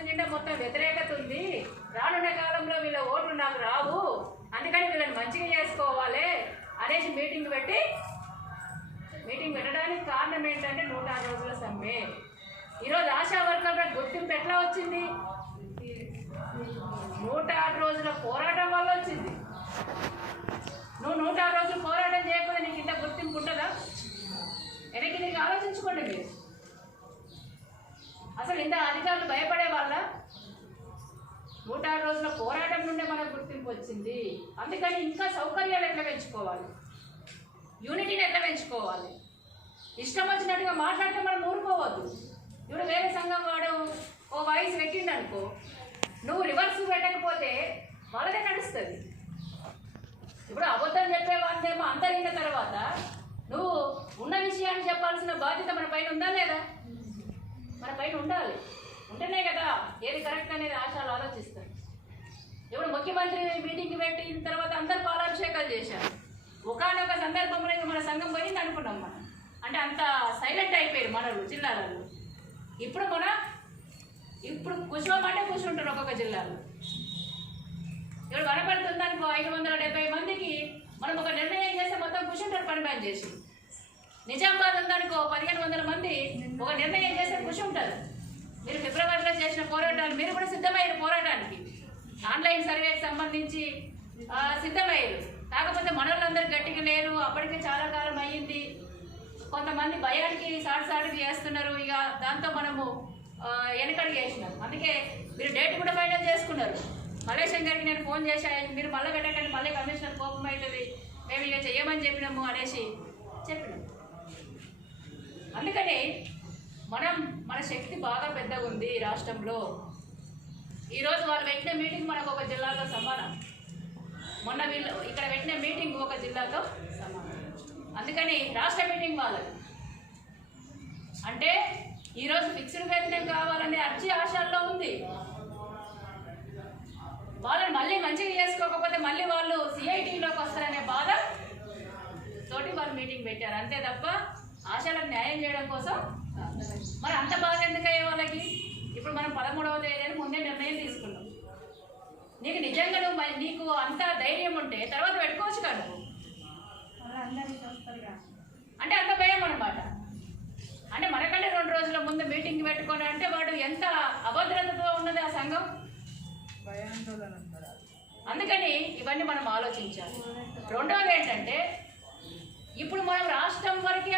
మనసు నిండా మొత్తం వ్యతిరేకత ఉంది, రానున్న కాలంలో వీళ్ళ ఓట్లు నాకు రావు, అందుకని వీళ్ళని మంచిగా చేసుకోవాలి అనేసి మీటింగ్ పెట్టడానికి కారణం ఏంటంటే 106 రోజుల సమ్మె. ఈరోజు ఆశా వర్కర్ల గుర్తింపు ఎట్లా వచ్చింది? 106 రోజుల పోరాటం వల్ల వచ్చింది. నువ్వు 106 రోజులు పోరాటం చేయకపోతే నీకు ఇంత గుర్తింపు ఉంటుందా? వెనక్కి నీకు ఆలోచించుకోండి మీరు. అసలు ఇంత అధికారులు భయపడే వాళ్ళ? 106 రోజుల పోరాటం నుండే మనకు గుర్తింపు వచ్చింది. అందుకని ఇంకా సౌకర్యాలు ఎట్లా పెంచుకోవాలి, యూనిటీని ఎట్లా పెంచుకోవాలి. ఇష్టం వచ్చినట్టుగా మాట్లాడితే మనం ఊరుకోవద్దు. ఇప్పుడు వేరే సంఘం వాడు ఓ వాయిస్ పెట్టిండు అనుకో, నువ్వు రివర్స్ పెట్టకపోతే వాళ్ళదే నడుస్తుంది. ఇప్పుడు అబద్ధం చెప్పే వాళ్ళేమో అంతరిన తర్వాత నువ్వు ఉన్న విషయాన్ని చెప్పాల్సిన బాధ్యత మన పైన ఉందా లేదా? మన పైన ఉండాలి. ఉంటేనే కదా ఏది కరెక్ట్ అనేది ఆశాలు ఆలోచిస్తారు. ఇప్పుడు ముఖ్యమంత్రి మీటింగ్ పెట్టిన తర్వాత అందరు పాలాభిషేకాలు చేశారు. ఒకనొక సందర్భంలో మన సంఘం పోయింది అనుకున్నాం మనం. అంటే అంత సైలెంట్ అయిపోయారు మనలు జిల్లాలలో. ఇప్పుడు కూర్చోమంటే కూర్చుంటారు ఒక్కొక్క జిల్లాలో. ఇప్పుడు కనపడుతుంది అనుకో 570 మందికి మనం ఒక నిర్ణయం చేస్తే మొత్తం కూర్చుంటారు పని బ్యాన్ చేసి. నిజామాబాద్ ఉందనుకో 1500 మంది ఒక నిర్ణయం చేస్తే కూర్చుంటారు. మీరు ఫిబ్రవరిలో చేసిన పోరాటాలు మీరు కూడా సిద్ధమయ్యారు పోరాటానికి. ఆన్లైన్ సర్వేకి సంబంధించి సిద్ధమయ్యారు. కాకపోతే మనోళ్ళందరూ గట్టిగా లేరు. అప్పటికే చాలా కాలం అయ్యింది. కొంతమంది భయానికి సాటికి చేస్తున్నారు. ఇక దాంతో మనము వెనకడికి వేసినాం. అందుకే మీరు డేట్ కూడా ఫైనల్ చేసుకున్నారు. మలేశం గారికి నేను ఫోన్ చేశాను, మీరు మళ్ళీ పెట్టకండి, మళ్ళీ కమిషనర్ కోపం అవుతుంది, మేము ఇక చెయ్యమని చెప్పినాము అనేసి చెప్పినాం. అందుకని మన శక్తి బాగా పెద్దగా ఉంది రాష్ట్రంలో. ఈరోజు వాళ్ళు పెట్టిన మీటింగ్ మనకు ఒక జిల్లాతో సమానం. మొన్న వీళ్ళు ఇక్కడ పెట్టిన మీటింగ్ ఒక జిల్లాతో సమానం. అందుకని రాష్ట్ర మీటింగ్ వాళ్ళది. అంటే ఈరోజు ఫిక్స్డ్ వేతనం కావాలనే అర్జీ ఆశాల్లో ఉంది. వాళ్ళని మళ్ళీ మంచిగా చేసుకోకపోతే మళ్ళీ వాళ్ళు సిఐటిలోకి వస్తారనే బాధ తోటి వాళ్ళు మీటింగ్ పెట్టారు. అంతే తప్ప ఆశాలకు న్యాయం చేయడం కోసం. మరి అంత బాధ ఎందుకయ్యే వాళ్ళకి? ఇప్పుడు మనం 13వ తేదీని ముందే నిర్ణయం తీసుకున్నాం. నీకు నిజంగా నీకు అంత ధైర్యం ఉంటే తర్వాత పెట్టుకోవచ్చు కదా. అంటే అంత భయం అన్నమాట. అంటే మనకంటే 2 రోజుల ముందు మీటింగ్ పెట్టుకోని అంటే వాడు ఎంత అభద్రతతో ఉన్నది ఆ సంఘం. అందుకని ఇవన్నీ మనం ఆలోచించాలి. రెండవది ఏంటంటే ఇప్పుడు మనం రాష్ట్రం వరకే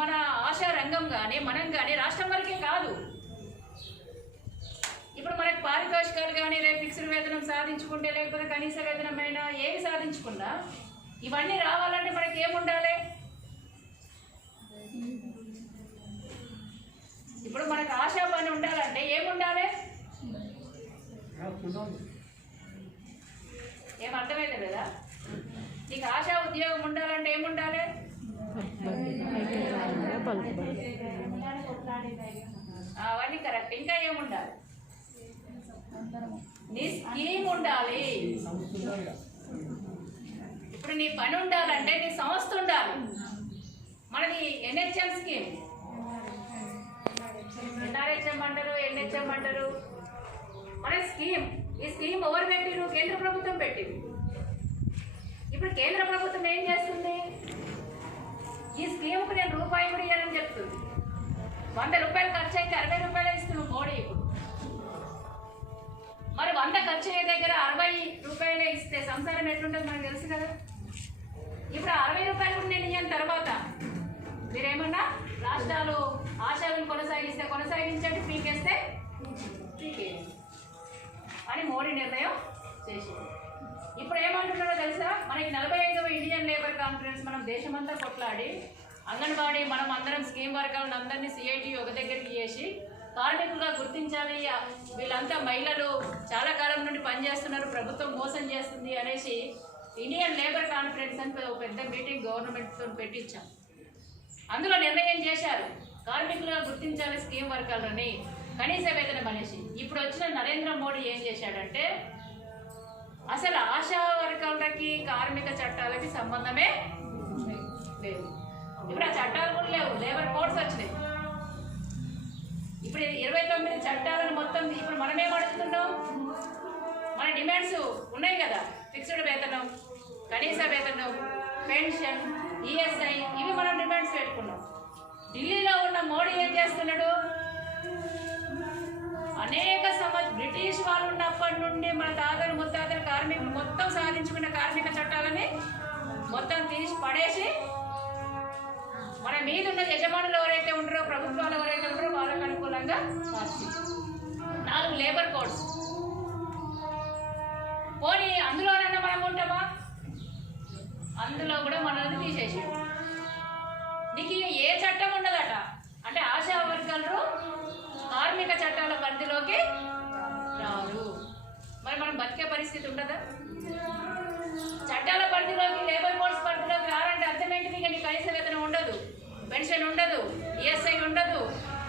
మన ఆశా రంగం కానీ మనం కానీ రాష్ట్రం వరకే కాదు. ఇప్పుడు మనకు పారితోషికాలు కానీ రేపు ఫిక్స్డ్ వేతనం సాధించుకుంటే లేకపోతే కనీస వేతనమైనా ఏమి సాధించుకున్నా ఇవన్నీ రావాలంటే మనకి ఏముండాలి? ఇప్పుడు మనకు ఆశా పని ఉండాలంటే ఏముండాలి? ఏం అర్థమైంది కదా? నీకు ఆశా ఉద్యోగం ఉండాలంటే ఏముండాలి? అవన్నీ కరెక్ట్. ఇంకా ఏముండాలి? నీ స్కీమ్ ఉండాలి. ఇప్పుడు నీ పని ఉండాలంటే నీ సంస్థ ఉండాలి. మనది ఎన్హెచ్ఎం స్కీమ్, ఎన్ఆర్హెచ్ఎం అంటారు, ఎన్హెచ్ఎం అంటారు. మన స్కీమ్, ఈ స్కీమ్ ఎవరు పెట్టిరు? కేంద్ర ప్రభుత్వం పెట్టింది. ఇప్పుడు కేంద్ర ప్రభుత్వం ఏం చేస్తుంది? ఈ స్కీమ్కు నేను రూపాయి కూడా ఇవ్వాలని చెప్తుంది. 100 రూపాయలు ఖర్చు అయితే 60 రూపాయలు ఇస్తున్నాం మోడీ. ఇప్పుడు మరి 100 ఖర్చు అయ్యే దగ్గర 60 రూపాయలే ఇస్తే సంసారం ఎట్లుంటుంది మనకు తెలుసు కదా. ఇప్పుడు 60 రూపాయలు కూడా నేను ఇయ్యని తర్వాత మీరేమన్నా రాష్ట్రాలు ఆశాలను కొనసాగించండి, పీకేస్తే పీకేయండి అని మోడీ నిర్ణయం చేసింది. ఇప్పుడు ఏమంటున్నారో తెలుసా? మనకి 45వ ఇండియన్ లేబర్ కాన్ఫరెన్స్ మనం దేశమంతా కొట్లాడి అంగన్వాడీ మనం అందరం స్కీమ్ వర్కర్లను అందరినీ సిఐటి ఒక దగ్గరికి చేసి కార్మికులుగా గుర్తించాలి, వీళ్ళంతా మహిళలు చాలా కాలం నుండి పనిచేస్తున్నారు, ప్రభుత్వం మోసం చేస్తుంది అనేసి ఇండియన్ లేబర్ కాన్ఫరెన్స్ అని ఒక పెద్ద మీటింగ్ గవర్నమెంట్తో పెట్టించాం. అందులో నిర్ణయం చేశారు కార్మికులుగా గుర్తించాలి స్కీమ్ వర్కర్లని, కనీస వేతనం అనేసి. ఇప్పుడు వచ్చిన నరేంద్ర మోడీ ఏం చేశాడంటే అసలు ఆశా వర్కర్లకి కార్మిక చట్టాలకి సంబంధమే లేదు. ఇప్పుడు ఆ చట్టాలు కూడా లేవు, లేబర్ కోడ్స్ వచ్చినాయి. ఇప్పుడు 29 చట్టాలను మొత్తం ఇప్పుడు మన డిమాండ్స్ ఉన్నాయి కదా, ఫిక్స్డ్ వేతనం, కనీస వేతనం, పెన్షన్, ఈఎస్ఐ, ఇవి మనం డిమాండ్స్ పెట్టుకున్నాం. ఢిల్లీలో ఉన్న మోడీ ఏం చేస్తున్నాడు? అనేక బ్రిటిష్ వాళ్ళు ఉన్నప్పటి నుండి మన తాతలు ముత్తాతలు కార్మికులు మొత్తం సాధించుకున్న కార్మిక చట్టాలని మొత్తం తీసి పడేసి మన మీద ఉన్న యజమానులు ఎవరైతే ఉంటారో, ప్రభుత్వాలు ఎవరైతే ఉంటారో వాళ్ళకు అనుకూలంగా మార్చి 4 లేబర్ కోడ్స్. పోనీ అందులోనైనా మనం ఉంటామా? అందులో కూడా మనల్ని తీసేసాడు. నీకు ఏ చట్టం ఉండదట. అంటే ఆశా వర్గాలు కార్మిక చట్టాల పరిధిలోకి రారు. మరి మనం బతికే పరిస్థితి ఉండదా? చట్టాల పరిధిలోకి, లేబర్ కోడ్స్ పరిధిలోకి రారంటే అర్థం ఏంటిది? ఇక నీ కనీస వేతనం ఉండదు, పెన్షన్ ఉండదు, ఈఎస్ఐ ఉండదు.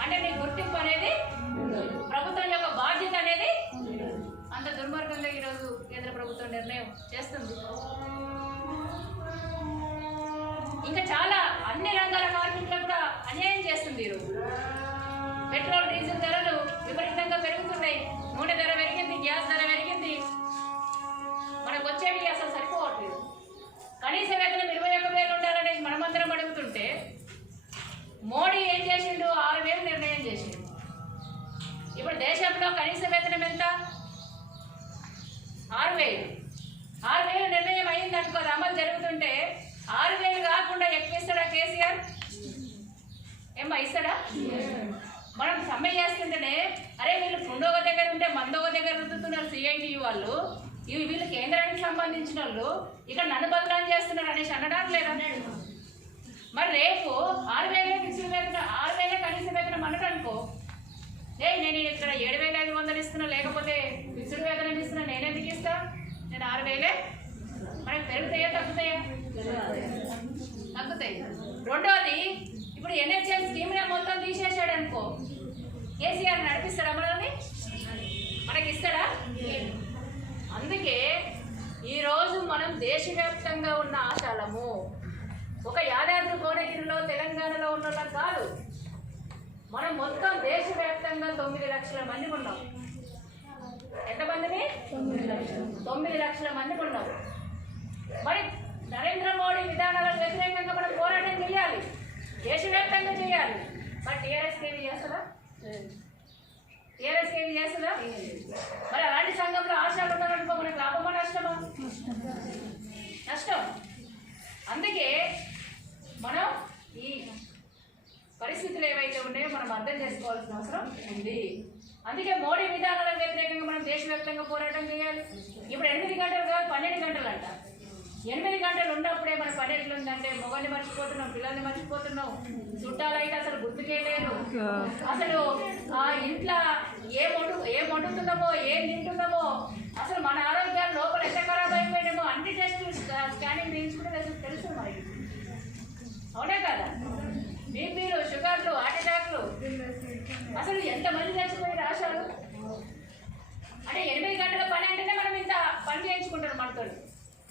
అంటే నీ గుర్తింపు అనేది, ప్రభుత్వం యొక్క బాధ్యత అనేది అంత దుర్మార్గంగా ఈరోజు కేంద్ర ప్రభుత్వం నిర్ణయం చేస్తుంది. ఇంకా చాలా అన్ని రంగాల కార్మికులకు కూడా అన్యాయం చేస్తుంది. ఈరోజు పెట్రోల్ డీజిల్ ధరలు విపరీతంగా పెరుగుతున్నాయి. నూనె ధర పెరిగింది, గ్యాస్ ధర పెరిగింది. మనకు వచ్చేవి అసలు సరిపోవట్లేదు. కనీస వేతనం 21,000 ఉండాలనేది మనమందరం అడుగుతుంటే మోడీ ఏం చేసిండు? 6,000 నిర్ణయం చేసిండు. ఇప్పుడు దేశంలో కనీస వేతనం ఎంత? 6,000 నిర్ణయం అయింది అనుకో, అమలు జరుగుతుంటే 6,000 కాకుండా ఎక్కువ ఇస్తాడా కేసీఆర్? ఏమ్మా ఇస్తాడా? మనం సమ్మె చేస్తుంటేనే అరే వీళ్ళు పుండోగ దగ్గర ఉంటే మందోగ దగ్గర రుద్దుతున్నారు సిఐటియు వాళ్ళు, ఇవి వీళ్ళు కేంద్రానికి సంబంధించిన వాళ్ళు, ఇక్కడ నన్ను బదనాలు చేస్తున్నారు అనేసి అనడానికి లేదా? మరి రేపు 6,000 ఫిక్స్డ్ వేతనం, 6,000 కనీస వేతనం అన్నట్టు అనుకో, నేను ఇక్కడ 7,500 ఇస్తున్నా, లేకపోతే ఫిక్స్డ్ వేతనం ఇస్తున్నా, నేను ఎందుకు ఇస్తా? నేను 6,000. మనకు పెరుగుతాయా తగ్గుతాయా? తగ్గుతాయి. రెండోది, ఇప్పుడు ఎన్హెచ్ఎం స్కీమ్ మొత్తం తీసేసాడు అనుకో, కేసీఆర్ నడిపిస్తాడా మనల్ని? మనకి ఇస్తాడా? అందుకే ఈరోజు మనం దేశవ్యాప్తంగా ఉన్న ఆశాలము ఒక యాదాద్రి భువనగిరిలో తెలంగాణలో ఉన్న కాదు, మనం మొత్తం దేశవ్యాప్తంగా 9 లక్షల మంది ఉన్నాం. ఎంతమందిని? 9 లక్షల మంది ఉన్నాం. మరి నరేంద్ర మోడీ విధానాలకు వ్యతిరేకంగా మనం పోరాటం చేయాలి, దేశవ్యాప్తంగా చేయాలి. మరి టీఆర్ఎస్కి ఏమి చేస్తుందా? టీఆర్ఎస్కి ఏమి చేస్తుందా? మరి అలాంటి సంఘంలో ఆశాలు ఉన్నారనుకో, మనకు లాభమా నష్టమా? నష్టం. అందుకే మనం ఈ పరిస్థితులు ఏవైతే ఉన్నాయో మనం అర్థం చేసుకోవాల్సిన అవసరం ఉంది. అందుకే మోడీ విధానాలకు వ్యతిరేకంగా మనం దేశవ్యాప్తంగా పోరాటం చేయాలి. ఇప్పుడు 8 గంటలు కాదు, 12 గంటలు అంట. 8 గంటలు ఉన్నప్పుడే మన పని ఎట్లుందంటే మొగల్ని మర్చిపోతున్నాం, పిల్లల్ని మర్చిపోతున్నాం, చుట్టాలు అయితే అసలు గుర్తుకే లేదు. అసలు ఆ ఇంట్లో ఏం వండుతున్నామో, ఏం తింటున్నామో, అసలు మన ఆరోగ్యాలు లోపల ఎంత ఖరాబ్ అయిపోయినామో అన్ని టెస్టులు స్కానింగ్ చేయించుకుంటే తెలుస్తుంది మనకి. అవునే కదా? బీపీలు, షుగర్లు, హార్ట్ అటాక్లు, అసలు ఎంతమంది చచ్చిపోయారు ఆశాలు. అంటే 8 గంటల పని అంటేనే మనం ఇంత పని చేయించుకుంటారు. మనతో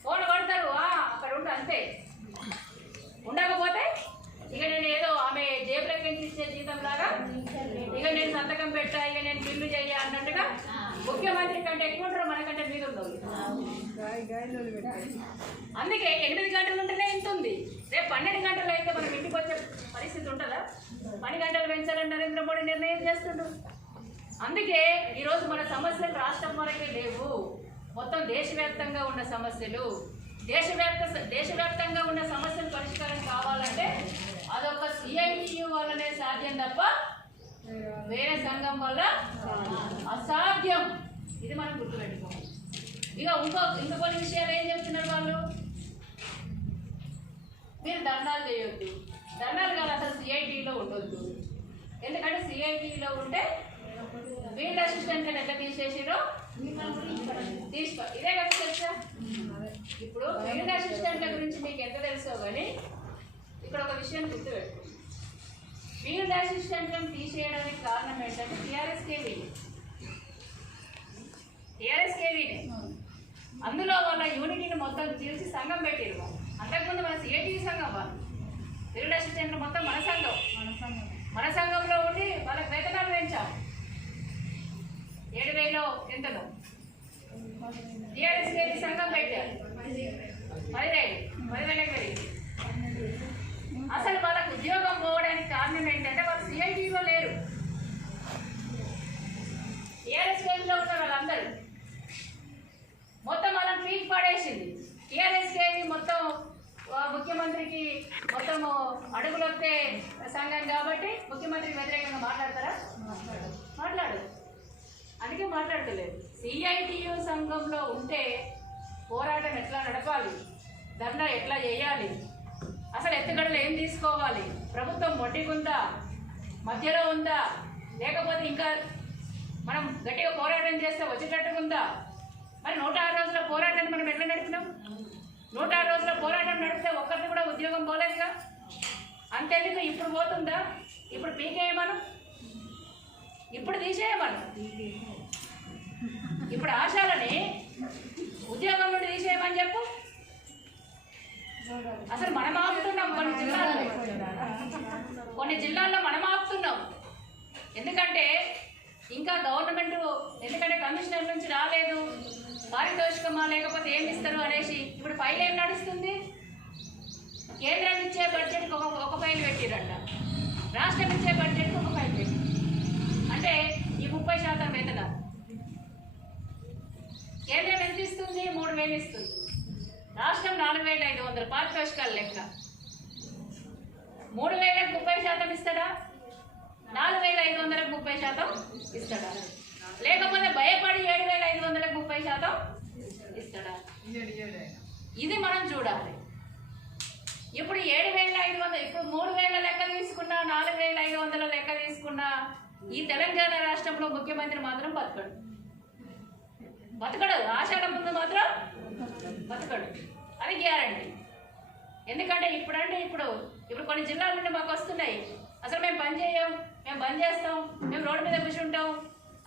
ఫోన్ పడతారు, అక్కడ ఉంటే అంతే. ఉండకపోతే ఇక నేను ఏదో ఆమె జేబులకి ఇచ్చే జీతం లాగా ఇక నేను సంతకం పెట్టా, ఇక నేను బిల్లు చేయ అన్నట్టుగా ముఖ్యమంత్రి కంటే ఎక్కువ ఉంటారు, మనకంటే మీద ఉండదు. అందుకే 8 గంటలు ఉంటేనే ఇంత ఉంది. రేపు 12 గంటలు అయితే మనం ఇంటికి వచ్చే పరిస్థితి ఉంటుందా? 10 గంటలు పెంచాలని నరేంద్ర మోడీ నిర్ణయం చేస్తుండ్రు. అందుకే ఈరోజు మన సమస్యలు రాష్ట్రం వరకే లేవు, మొత్తం దేశవ్యాప్తంగా ఉన్న సమస్యలు. దేశవ్యాప్తంగా ఉన్న సమస్యలు పరిష్కారం కావాలంటే అదొక సిఐటియు వల్లనే సాధ్యం తప్ప వేరే సంఘం వల్ల అసాధ్యం. ఇది మనం గుర్తుపెట్టుకోవాలి. ఇక ఇంకో కొన్ని విషయాలు ఏం చెప్తున్నారు వాళ్ళు? మీరు ధర్నాలు చేయొద్దు. ధర్నాలు కాదు, అసలు సిఐటిలో ఉండొద్దు. ఎందుకంటే సిఐటిలో ఉంటే ఫీల్డ్ అసిస్టెంట్లను ఎట్లా తీసేసిరో తీసుకో. ఇదే కదా తెలుసా? ఇప్పుడు ఫీల్డ్ అసిస్టెంట్ల గురించి మీకు ఎంత తెలుసో కానీ ఇక్కడ ఒక విషయం గుర్తుపెట్టు. ఫీల్డ్ అసిస్టెంట్లను తీసేయడానికి కారణం ఏంటంటే టీఆర్ఎస్కేవీనే. అందులో వాళ్ళ యూనిటీని మొత్తం తీసి సంఘం పెట్టిరు. అంతకుముందు మన సిఐటి సంఘం వాళ్ళు ఫీల్డ్ అసిస్టెంట్లు మొత్తం మన సంఘంలో ఉండి వాళ్ళకి వేతనాలు పెంచాం. 7,000 ఎంతలో టీఆర్ఎస్కేవి సంఘం పెట్టారు 10,000 పెరిగింది. అసలు వాళ్ళకు ఉద్యోగం పోవడానికి కారణం ఏంటంటే వాళ్ళు సిఐటిలో లేరు. టీఆర్ఎస్కేవిలో ఉన్న వాళ్ళందరూ మొత్తం వాళ్ళని పీక్ పడేసింది. టీఆర్ఎస్కేవి మొత్తం ముఖ్యమంత్రికి మొత్తము అడుగులొత్తే సంఘం కాబట్టి ముఖ్యమంత్రికి వ్యతిరేకంగా మాట్లాడతారా? మాట్లాడు. అందుకే మాట్లాడతలేదు. సిఐటియు సంఘంలో ఉంటే పోరాటం ఎట్లా నడపాలి, ధర్నా ఎట్లా చేయాలి, అసలు ఎత్తుగడలు ఏం తీసుకోవాలి, ప్రభుత్వం మొండిగుందా, మధ్యలో ఉందా, లేకపోతే ఇంకా మనం గట్టిగా పోరాటం చేస్తే వచ్చేటట్టుగా ఉందా? మరి 106 రోజుల పోరాటాన్ని మనం ఎట్లా నడిపినాం? 106 రోజుల పోరాటం నడిపితే ఒక్కరికి కూడా ఉద్యోగం పోలేదుగా. అంతెందుకు ఇప్పుడు పోతుందా? ఇప్పుడు పీకేయమను, ఇప్పుడు తీసేయమను. ఇప్పుడు ఆశాలని ఉద్యోగం నుండి తీసేయమని చెప్పు. అసలు మనం ఆపుతున్నాం కొన్ని జిల్లాల్లో మనం ఆపుతున్నాం. ఎందుకంటే ఇంకా గవర్నమెంట్ ఎందుకంటే కమిషనర్ నుంచి రాలేదు, పారితోషికమా లేకపోతే ఏమి ఇస్తారు అనేసి ఇప్పుడు ఫైల్ ఏం నడుస్తుంది. కేంద్రం ఇచ్చే బడ్జెట్కి ఒక ఫైల్ పెట్టిరంట, రాష్ట్రం ఇచ్చే బడ్జెట్కి ఒక ఫైల్ పెట్టి, అంటే ఈ 30% వేతనాలు కేంద్రం ఎంత ఇస్తుంది? 3,000 ఇస్తుంది, రాష్ట్రం 4,500 పారితోషికాలు లెక్క. 3,000కు 30% ఇస్తాడా? 4,500కు 30% ఇస్తాడా? లేకపోతే భయపడి 7,500కు 30% ఇస్తాడా? ఇది మనం చూడాలి. ఇప్పుడు 7,500, ఇప్పుడు 3,000 లెక్క తీసుకున్నా, 4,500 లెక్క తీసుకున్నా ఈ తెలంగాణ రాష్ట్రంలో ముఖ్యమంత్రి మాత్రం బతకడు. ఆషాఢ ముందు మాత్రం బతకడు, అది గ్యారంటీ. ఎందుకంటే ఇప్పుడు కొన్ని జిల్లాల నుండి మాకు వస్తున్నాయి, అసలు మేము పని చేయం, మేము బంద్ చేస్తాం, మేము రోడ్డు మీద కూర్చుంటాం,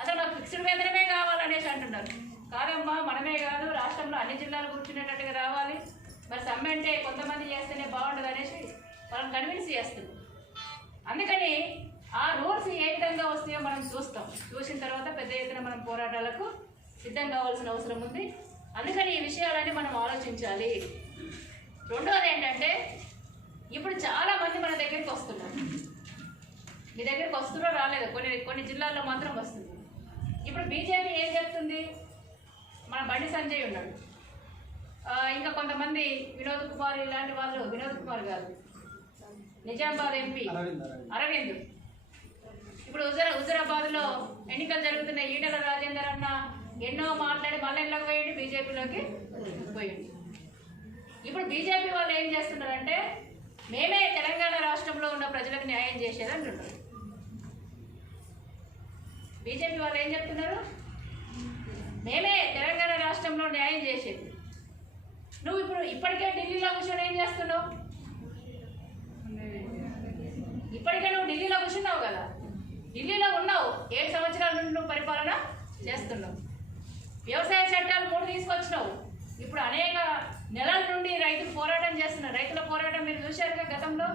అసలు మాకు ఫిక్స్డ్ వేతనమే కావాలనేసి అంటున్నారు. కాదమ్మా, మనమే కాదు రాష్ట్రంలో అన్ని జిల్లాలు కూర్చునేటట్టుగా రావాలి. మరి సమ్మె అంటే కొంతమంది చేస్తేనే బాగుండదు అనేసి వాళ్ళని కన్విన్స్ చేస్తుంది. అందుకని ఆ రూల్స్ ఏ విధంగా వస్తాయో మనం చూసిన తర్వాత పెద్ద ఎత్తున మనం పోరాటాలకు సిద్ధం కావాల్సిన అవసరం ఉంది. అందుకని ఈ విషయాలన్నీ మనం ఆలోచించాలి. రెండవది ఏంటంటే ఇప్పుడు చాలామంది మన దగ్గరికి వస్తున్నారు. మీ దగ్గరికి వస్తున్నారో రాలేదు, కొన్ని జిల్లాల్లో మాత్రం వస్తుంది. ఇప్పుడు బీజేపీ ఏం చెప్తుంది? మన బండి సంజయ్ ఉన్నాడు, ఇంకా కొంతమంది వినోద్ కుమార్ ఇలాంటి వాళ్ళు, వినోద్ కుమార్ గారు, నిజామాబాద్ ఎంపీ అరవింద్, ఇప్పుడు హుజరాబాద్లో ఎన్నికలు జరుగుతున్నాయి. ఈటెల రాజేందర్ అన్న ఎన్నో మాట్లాడి మళ్ళీ ఎన్నికలకు పోయింది, బీజేపీలోకి పోయింది. ఇప్పుడు బీజేపీ వాళ్ళు ఏం చేస్తున్నారంటే మేమే తెలంగాణ రాష్ట్రంలో ఉన్న ప్రజలకు న్యాయం చేసేది అంటున్నారు. బీజేపీ వాళ్ళు ఏం చెప్తున్నారు? మేమే తెలంగాణ రాష్ట్రంలో న్యాయం చేసేది. నువ్వు ఇప్పటికే ఢిల్లీలో కూర్చొని ఏం చేస్తున్నావు? ఇప్పటికే నువ్వు ఢిల్లీలో కూర్చున్నావు కదా, ఢిల్లీలో ఉన్నావు, 7 సంవత్సరాల నుండి నువ్వు పరిపాలన చేస్తున్నావు. వ్యవసాయ చట్టాలు 3 తీసుకొచ్చినావు. ఇప్పుడు అనేక నెలల నుండి రైతులు పోరాటం చేస్తున్నారు. రైతుల పోరాటం మీరు చూశారుగా గతంలో.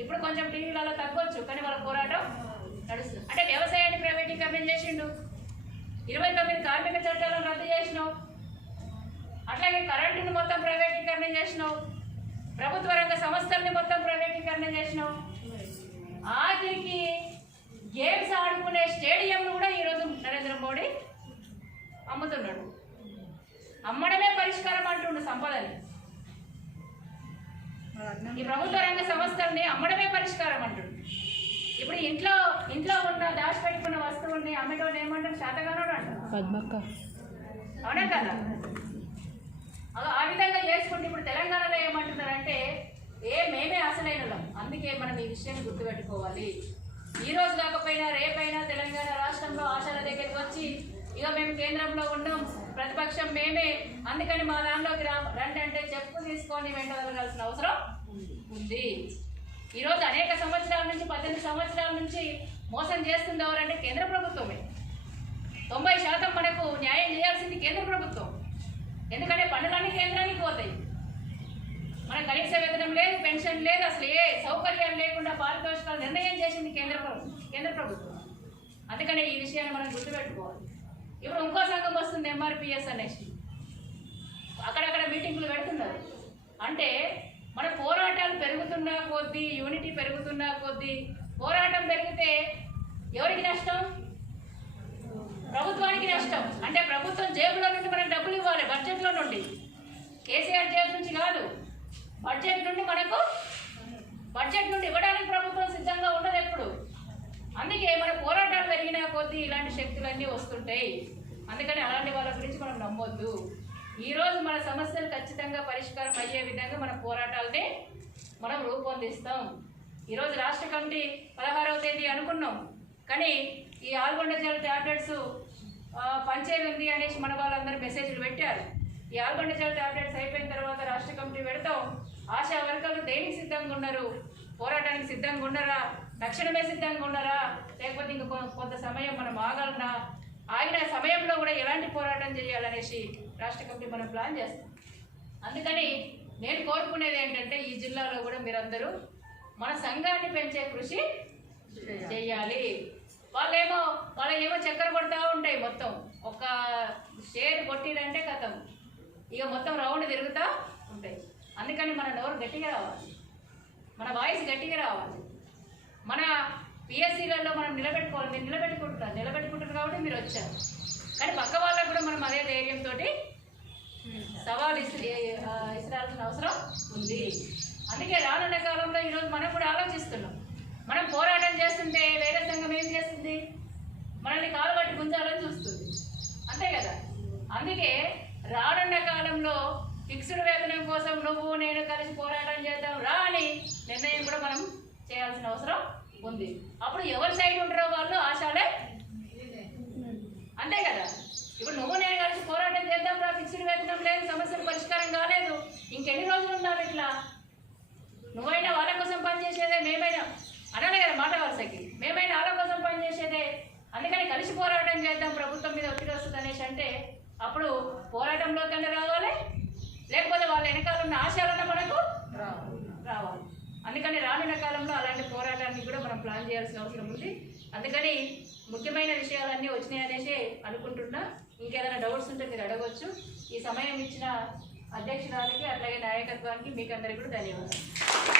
ఇప్పుడు కొంచెం టీవీలలో తగ్గొచ్చు, కానీ వాళ్ళ పోరాటం నడుస్తుంది. అంటే వ్యవసాయాన్ని ప్రైవేటీకరణ చేసిండు, 29 కార్మిక చట్టాలను రద్దు చేసినావు, అట్లాగే కరెంటుని మొత్తం ప్రైవేటీకరణ చేసినావు, ప్రభుత్వ రంగ సంస్థల్ని మొత్తం ప్రైవేటీకరణ చేసినావు. ఆఖరికి గేమ్స్ ఆడుకునే స్టేడియంను కూడా ఈరోజు నరేంద్ర మోడీ అమ్ముతున్నాడు. అమ్మడమే పరిష్కారం అంటుండు సంపదని. ఈ ప్రభుత్వ రంగ సంస్థల్ని అమ్మడమే పరిష్కారం అంటుండు. ఇప్పుడు ఇంట్లో ఉన్న దాచిపెట్టుకున్న వస్తువుల్ని అమ్మటోని ఏమంటారు? శాతగానోడు అంటారు. అవునా కదా? ఆ విధంగా చేసుకుంటే ఇప్పుడు తెలంగాణలో ఏమంటున్నారంటే మేమే అసలైన. అందుకే మనం ఈ విషయాన్ని గుర్తుపెట్టుకోవాలి. ఈ రోజు కాకపోయినా రేపైనా తెలంగాణ రాష్ట్రంలో ఆశాల దగ్గరికి వచ్చి ఇక మేము కేంద్రంలో ఉన్నాం, ప్రతిపక్షం మేమే, అందుకని మా దాంట్లోకి రండి అంటే చెప్పు తీసుకొని వెంటదలగాల్సిన అవసరం ఉంది. ఈరోజు అనేక సంవత్సరాల నుంచి 18 సంవత్సరాల నుంచి మోసం చేస్తుంది ఎవరంటే కేంద్ర ప్రభుత్వమే. 90% మనకు న్యాయం చేయాల్సింది కేంద్ర ప్రభుత్వం. ఎందుకంటే పన్నులన్నీ కేంద్రానికి పోతాయి. మనకు కనీస వేతనం లేదు, పెన్షన్ లేదు, అసలు ఏ సౌకర్యాలు లేకుండా పారితోషికాలు నిర్ణయం చేసింది కేంద్ర ప్రభుత్వం. అందుకనే ఈ విషయాన్ని మనం గుర్తుపెట్టుకోవాలి. ఇప్పుడు ఇంకో సంఘం వస్తుంది ఎంఆర్పిఎస్ అనేసి, అక్కడక్కడ మీటింగ్లు పెడుతున్నారు. అంటే మన పోరాటాలు పెరుగుతున్న కొద్దీ, యూనిటీ పెరుగుతున్న కొద్దీ, పోరాటం పెరిగితే ఎవరికి నష్టం? ప్రభుత్వానికి నష్టం. అంటే ప్రభుత్వం జేబులో నుండి మనకు డబ్బులు ఇవ్వాలి, బడ్జెట్లో నుండి. కేసీఆర్ జేబు నుంచి కాదు, బడ్జెట్ నుండి మనకు, బడ్జెట్ నుండి ఇవ్వడానికి ప్రభుత్వం సిద్ధంగా ఉండదు ఎప్పుడు. అందుకే మన పోరాటాలు పెరిగిన కొద్దీ ఇలాంటి శక్తులన్నీ వస్తుంటాయి. అందుకని అలాంటి వాళ్ళ గురించి మనం నమ్మొద్దు. ఈరోజు మన సమస్యలు ఖచ్చితంగా పరిష్కారం అయ్యే విధంగా మన పోరాటాలని మనం రూపొందిస్తాం. ఈరోజు రాష్ట్ర కమిటీ 16వ తేదీ అనుకున్నాం, కానీ ఈ ఆల్గొండ జెల్ టాబ్లెట్స్ పంచేది ఉంది అనేసి మన వాళ్ళందరూ మెసేజ్లు పెట్టారు. ఈ ఆల్గొండ జెల్ టాబ్లెట్స్ అయిపోయిన తర్వాత రాష్ట్ర కమిటీ పెడతాం. ఆశా వర్గాలు దేనికి సిద్ధంగా ఉన్నారు? పోరాటానికి సిద్ధంగా ఉన్నారా? తక్షణమే సిద్ధంగా ఉన్నారా? లేకపోతే ఇంకా కొంత సమయం మనం ఆగాలన్నా? ఆగిన సమయంలో కూడా ఎలాంటి పోరాటం చేయాలనేసి రాష్ట్ర కమిటీ మనం ప్లాన్ చేస్తాం. అందుకని నేను కోరుకునేది ఏంటంటే, ఈ జిల్లాలో కూడా మీరందరూ మన సంఘాన్ని పెంచే కృషి చేయాలి. వాళ్ళేమో చక్కెర కొడతా ఉంటాయి, మొత్తం ఒక షేర్ కొట్టిరంటే కథం, ఇక మొత్తం రౌండ్ తిరుగుతూ ఉంటాయి. అందుకని మన నోరు గట్టిగా రావాలి, మన వాయిస్ గట్టిగా రావాలి. మన పిఎస్సీలలో మనం నిలబెట్టుకోవాలి. మీరు నిలబెట్టుకుంటారు కాబట్టి మీరు వచ్చారు. కానీ పక్క వాళ్ళకు కూడా మనం అదే ధైర్యంతో సవాలు ఇసిరాల్సిన అవసరం ఉంది. అందుకే రానున్న కాలంలో ఈరోజు మనం కూడా ఆలోచిస్తున్నాం. మనం పోరాటం చేస్తుంటే వేరే సంఘం ఏం చేస్తుంది? మనల్ని కాలు పట్టి గుంజాలని చూస్తుంది, అంతే కదా. అందుకే రానున్న కాలంలో ఫిక్స్డ్ వేతనం కోసం నువ్వు నేను కలిసి పోరాటం చేద్దాం రా అని నిర్ణయం కూడా మనం చేయాల్సిన అవసరం ఉంది. అప్పుడు ఎవరి సైడ్ ఉంటారో వాళ్ళు ఆశాలే, అంతే కదా. ఇప్పుడు నువ్వు నేను కలిసి పోరాటం చేద్దాం రా, ఫిక్స్డ్ వేతనం లేదు, సమస్యలు పరిష్కారం కాలేదు, ఇంకెన్ని రోజులు ఉన్నావు ఇట్లా? నువ్వైనా వాళ్ళ కోసం పనిచేసేదే, మేమైనా అనాలి కదా మాట వరుసకి, మేమైనా వాళ్ళ కోసం పనిచేసేదే. అందుకని కలిసి పోరాటం చేద్దాం, ప్రభుత్వం మీద ఒత్తిడి వస్తుంది అనేసి అంటే అప్పుడు పోరాటంలో కన్నా రావాలి, లేకపోతే వాళ్ళ వెనకాల ఉన్న ఆశయాలన్నా మనకు రావాలి. అందుకని రానున్న కాలంలో అలాంటి పోరాటాన్ని కూడా మనం ప్లాన్ చేయాల్సిన అవసరం ఉంది. అందుకని ముఖ్యమైన విషయాలన్నీ వచ్చినాయి అనేసి అనుకుంటున్నా. ఇంకేదైనా డౌట్స్ ఉంటే మీరు అడగవచ్చు. ఈ సమయం ఇచ్చిన అధ్యక్షురాలకి అట్లాగే నాయకత్వానికి మీకు అందరికీ కూడా ధన్యవాదాలు.